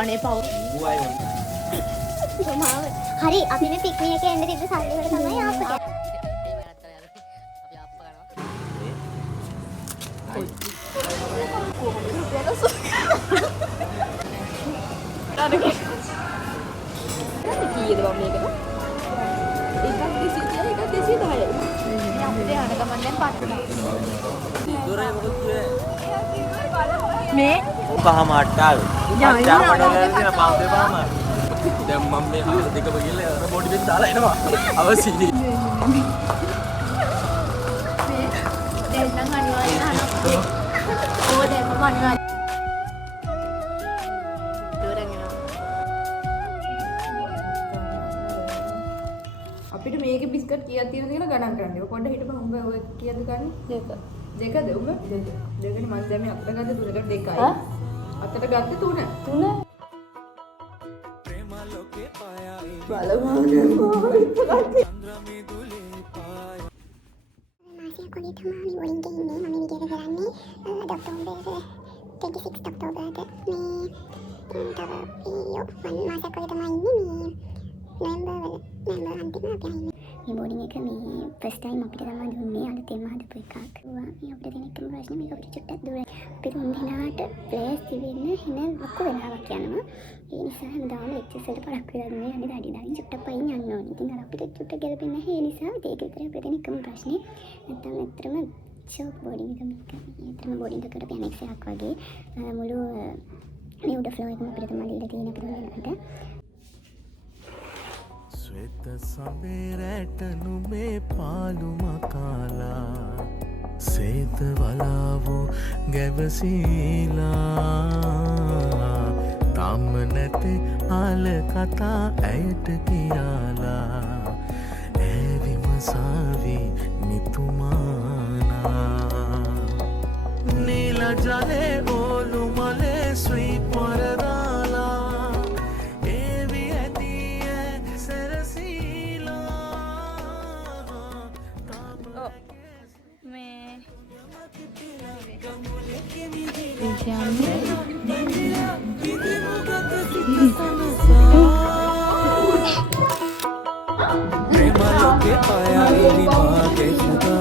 අනේ පව්. හරි අපි මේ පික්නික් එකේ එන්න තිබ්බ සල්ලි වල තමයි ආප්ප කෑවේ. කීයද බම් මේකට? එකක් 200යි එකක් 210යි. මේ අපිට යන ගමන් දැන් පත්තුනා. දොරේ මොකද මේ ඔකම අට්ටාවේ. අට්ටාවට ගිහින් පාස්සේ පාම. දැන් මම මේ හාල් දෙකම ගිහලා අර බොඩි බෙන් දාලා එනවා. අවසිදී. දැන් නම් අනිවාර්යෙන් අහනවා. ඕ දැන් මම අනිවාර්යෙන් අපිට මේකේ බිස්කට් කීයක් තියෙනවද කියලා ගණන් කරන්න. ඔය පොඩ්ඩ හිටපන් උඹ ඔය කීයද ගන්නේ? දෙකද උඹ? දෙකනේ මම දැන් මේ අතට ගත්තේ තුනකට දෙකයි. අතට ගත්තේ තුන. මාසිය කොලේ තමයි වලින් දෙන්නේ මම විදියට කරන්නේ ඔක්තෝබර් 26 ඔක්තෝබර්ට මේ තව මාසිය කොලේ තමයි ඉන්නේ මේ නොවැම්බර් අන්තිම අපි ඉන්නේ මේ බෝඩින් එක මේ ෆස්ට් ටයිම් අපිට තමයි දුන්නේ අලුතෙන්ම හදපු එකක්. මේ අපිට දෙන එකම ප්‍රශ්නේ මේක අපිට චුට්ටක් දුර අපිට මුන්දිනාට ප්ලේස් තිබෙන්න හින ලොකු වෙලාවක් යනවා. ඒ නිසා හැමදාම ලෙක්චර්ස් වලට පරක් වෙලා දුන්නේ අනිත් අඩිදාගෙන චුට්ටක් පයින් යන්න ඕනේ. ඉතින් අර අපිට චුට්ටක් ගැලපෙන්නේ නැහැ. ඒ නිසා ඒක විතරයි අපිට දෙන එකම ප්‍රශ්නේ. නැත්නම් ඇත්තටම ෂෝක් බෝඩින් එක මේක. ඇත්තටම බෝඩින් එක කරපු ඇනෙක්ස් එකක් වගේ මුළු මේ උඩ ෆ්ලෝ එකම අපිට තමයි දීලා තියෙන අපිට වෙනකට. श्वेत सवेरට නුඹේ පාළු මකාලා සේත වලාවෝ ගැවසීලා තම නැති ආල කතා ඇයට කියාලා ඇවිමසාවි නිතුමානා නිල ජලේ ඕලු මලේ ස්වී පරදාලා ඒවි ඇතිය සරසීලා මේ प्रेमलोके पाया एवी मागे सुधा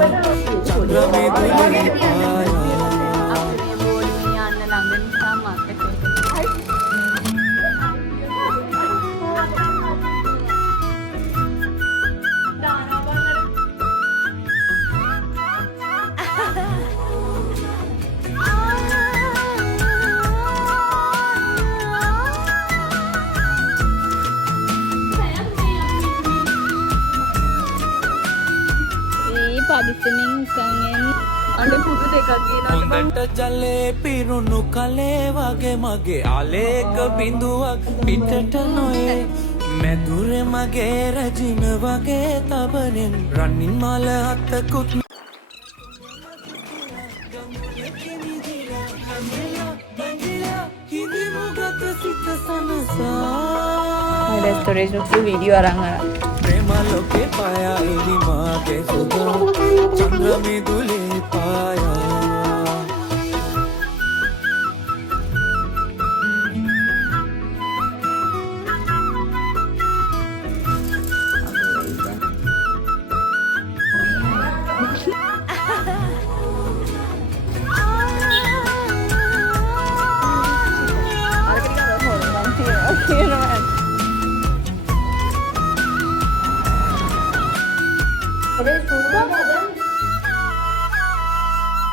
चंद्रमे दुले पाया අපේ බෝඩින් යන්න ළඟ නිසා මාකට පදිස්සමින් සංයෙන් අනේ පුදු දෙකක් ගේනවා. හොඳට ජලේ පිරුණු කලේ වගේ මගේ ආලේක බිඳුවක් පිටට නොයේ මැදුරේ මගේ රජින වගේ තබනෙන් රනින් මල හතකුත් රෙස්ටොරේෂන් ෆුල් වීඩියෝ අරන් प्रेमलोके पाया एवी मागे सुधा चंद्रमे दुले पाया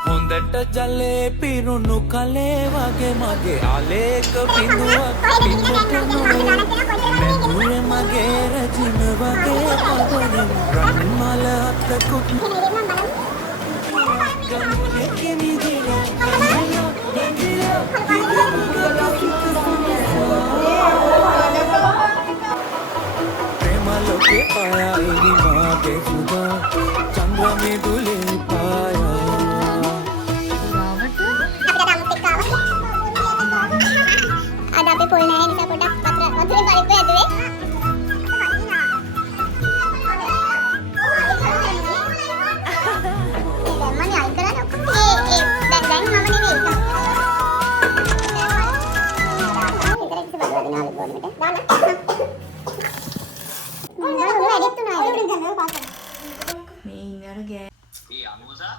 හොඳට ජලේ පිරුණු කලේ වගේ මගේ ආලේක බිඳුවක් පිටට නොයේ මැදුරේ මගේ රජින වගේ තබනෙන් රන් මල හතකුත් ගම්මුලේ කිනිදිලා प्रेमलोके पाया एवी मागे सुधा चंद्रमे दुले पाया අද අපි පොල් නැහැ නිසා පොඩක් වතුරේ පරිප්පු ඇදුවේ. දැන් මම අයින් කරන්නේ ඔක්කොම දැන් මම නෙවෙයි. ආවේ බෝඩියට. දාන්න. මම වැඩිත් තුනයි. ඔළුවෙන් ගන්නවා පාසල. මේ ඉන්නර ගෑ ඒ අනුසා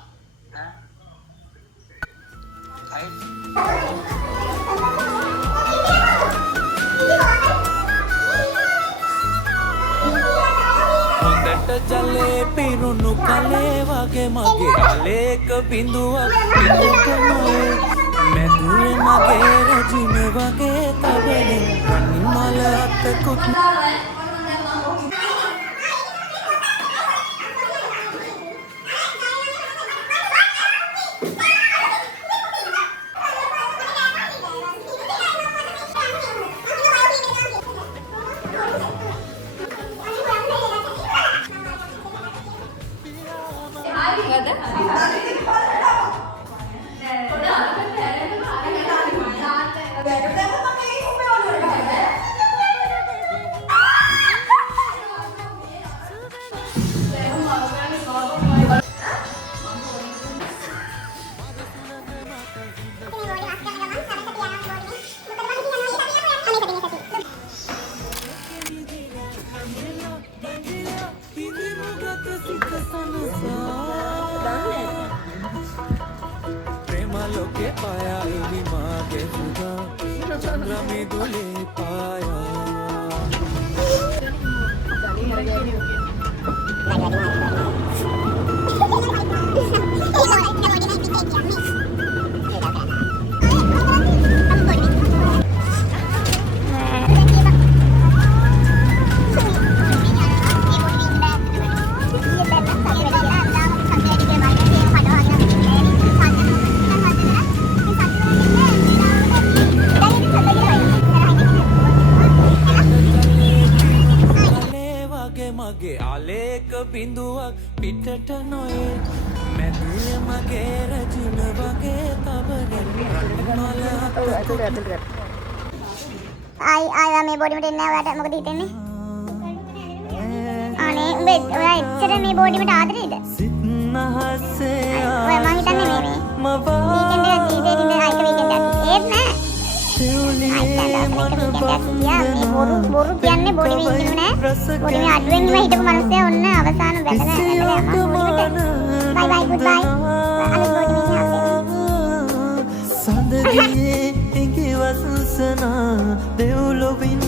ඈ හොඳට ජලේ පිරුණු කලේ වගේ මගේ අලේක බිඳුවක් පිටට නොයේ මැදුරේ මගේ රජින වගේ තබලෙන් රනින් මල අතකුත් प्रेमालोके पाया इवी मागे जुदा चंद्र में दुले पाया මගේ ආලේක බිඳුවක් පිටට නොයේ මැදුරේ මගේ රජින වගේ තබගෙන රන්මල ආයි මේ බෝඩියට එන්නේ නැහැ. ඔයාලට මොකද හිතෙන්නේ? අනේ උඹ ඔයා එච්චර මේ බෝඩියට ආදරේද? සිත්නහසේ ඔයා මං හිතන්නේ මේ වීකෙන්ඩ් එක ජීවිතේ ඉඳන් ආයික වීකෙන්ඩ් එකක්. ඒත් නෑ. බොරු කියන්නේ බොඩි විඳිනු නෑ. බොඩි මේ අඩුවෙන් ඉම හිටපු මිනිස්සයා ඔන්න අවසාන බැලලා යනවා. බයි බයි ගුඩ් බයි. අලුත් බොඩි විඳින්න සඳගියේ එගේ වසුසනා දෙව්ලොවින්